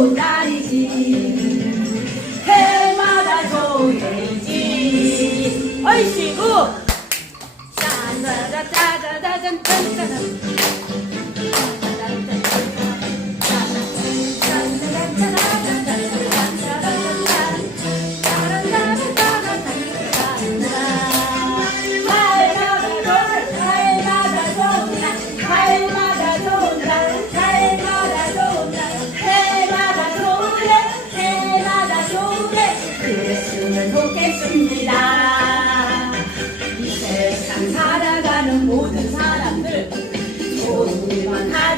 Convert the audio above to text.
보따리지 해마다 조해지 어이씨구 짜자자자자잔짠 좋겠습니다. 이 세상 살아가는 모든 사람들 좋은 일만 하든